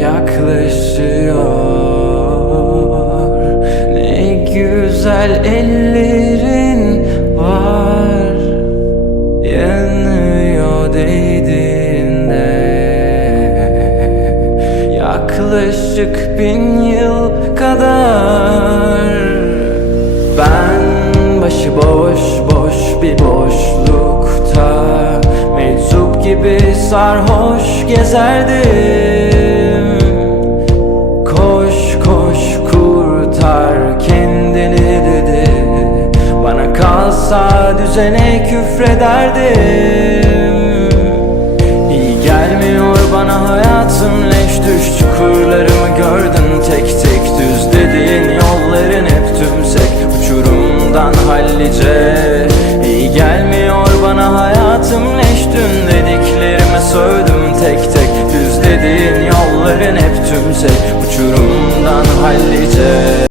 yaklaşıyor. Ne güzel ellerin var. Yanıyor değdiğinde. Yaklaşık bin yıl kadar. Ben başıboş boş bir boşlukta. Meczup gibi sarhoş gezerdim. Düzene küfrederdim. İyi gelmiyor bana hayatım leş düş Çukurlarımı gördün tek tek düz dediğin Yolların hep tümsek uçurumdan hallice. İyi gelmiyor bana hayatım leş dün dediklerime sövdüm. Tek tek Düz dediğin yolların hep tümsek uçurumdan hallice